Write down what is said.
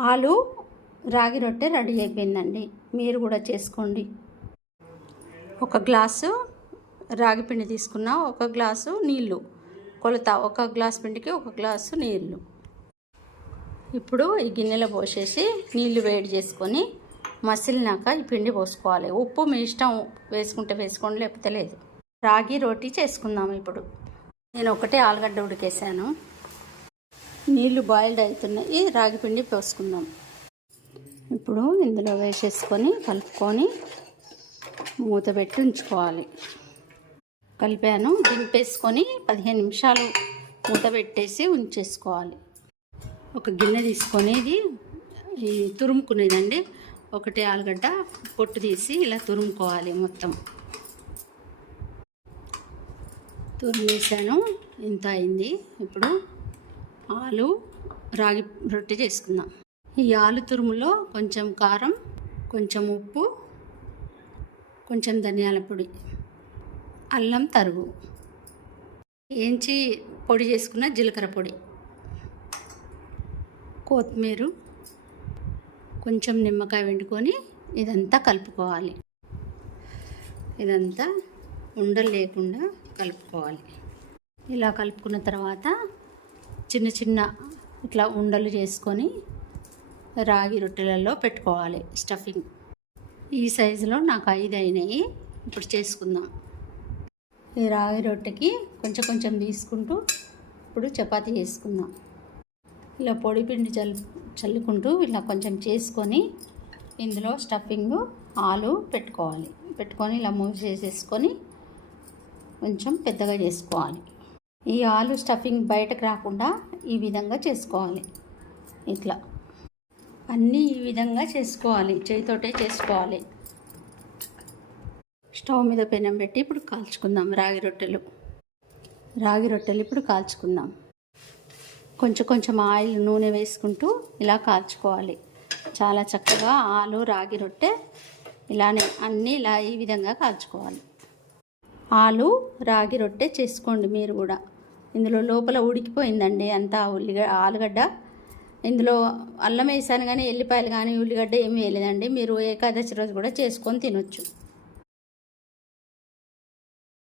ఆలు రాగి రొట్టె రెడీ అయిపోయిందండి. మీరు కూడా చేసుకోండి. ఒక గ్లాసు రాగి పిండి తీసుకున్నా, ఒక గ్లాసు నీళ్ళు కొలత, ఒక గ్లాసు పిండికి ఒక గ్లాసు నీళ్ళు. ఇప్పుడు ఈ గిన్నెలో పోసేసి నీళ్లు వేడి చేసుకొని మసిలినాక ఈ పిండి పోసుకోవాలి. ఉప్పు మీ ఇష్టం, వేసుకుంటే వేసుకోండి, లేకపోతే లేదు. రాగి రోటీ చేసుకుందాం. ఇప్పుడు నేను ఒకటే ఆలుగడ్డ ఉడికేసాను. నీళ్లు బాయిల్డ్ అవుతున్నాయి. రాగి పిండి పోసుకుందాం. ఇప్పుడు ఇందులో వేసేసుకొని కలుపుకొని మూత పెట్టి ఉంచుకోవాలి. కలిపాను, దింపేసుకొని 15 నిమిషాలు మూత పెట్టేసి ఉంచేసుకోవాలి. ఒక గిన్నె తీసుకొని ఇది తురుముకునేదండి. ఒకటే ఆలుగడ్డ పొట్టు తీసి ఇలా తురుముకోవాలి. మొత్తం తురిమేసాను. ఇంత అయింది. ఇప్పుడు ఆలు రాగి రొట్టె చేసుకుందాం. ఈ ఆలు తురుములో కొంచెం కారం, కొంచెం ఉప్పు, కొంచెం ధనియాల పొడి, అల్లం తరుగు, ఏంచి పొడి చేసుకున్న జీలకర్ర పొడి, కొత్తిమీర, కొంచెం నిమ్మకాయ వండుకొని ఇదంతా కలుపుకోవాలి. ఇదంతా ఉండలు లేకుండా కలుపుకోవాలి. ఇలా కలుపుకున్న తర్వాత చిన్న చిన్న ఇట్లా ఉండలు చేసుకొని రాగి రొట్టెలలో పెట్టుకోవాలి. స్టఫింగ్ ఈ సైజులో నాకు 5 అయినాయి. ఇప్పుడు చేసుకుందాం. ఈ రాగి రొట్టెకి కొంచెం కొంచెం తీసుకుంటూ ఇప్పుడు చపాతీ చేసుకుందాం. ఇలా పొడి పిండి చల్లుకుంటూ ఇలా కొంచెం చేసుకొని ఇందులో స్టఫింగ్ ఆలు పెట్టుకోవాలి. పెట్టుకొని ఇలా మూవ్ చేసేసుకొని కొంచెం పెద్దగా చేసుకోవాలి. ఈ ఆలు స్టఫింగ్ బయటకు రాకుండా ఈ విధంగా చేసుకోవాలి. ఇట్లా అన్నీ ఈ విధంగా చేసుకోవాలి. చేతితోటే చేసుకోవాలి. స్టవ్ మీద పెనం పెట్టి ఇప్పుడు కాల్చుకుందాం. రాగి రొట్టెలు ఇప్పుడు కాల్చుకుందాం. కొంచెం కొంచెం ఆయిల్, నూనె వేసుకుంటూ ఇలా కాల్చుకోవాలి. చాలా చక్కగా ఆలు రాగి రొట్టె ఇలానే అన్నీ ఇలా ఈ విధంగా కాల్చుకోవాలి. ఆలు రాగి రొట్టె చేసుకోండి మీరు కూడా. ఇందులో లోపల ఉడికిపోయిందండి అంతా ఆలుగడ్డ. ఇందులో అల్లం వేసాను కానీ ఎల్లిపాయలు కానీ ఉల్లిగడ్డ ఏమీ వేయలేదండి. మీరు ఏకాదశి రోజు కూడా చేసుకొని తినొచ్చు.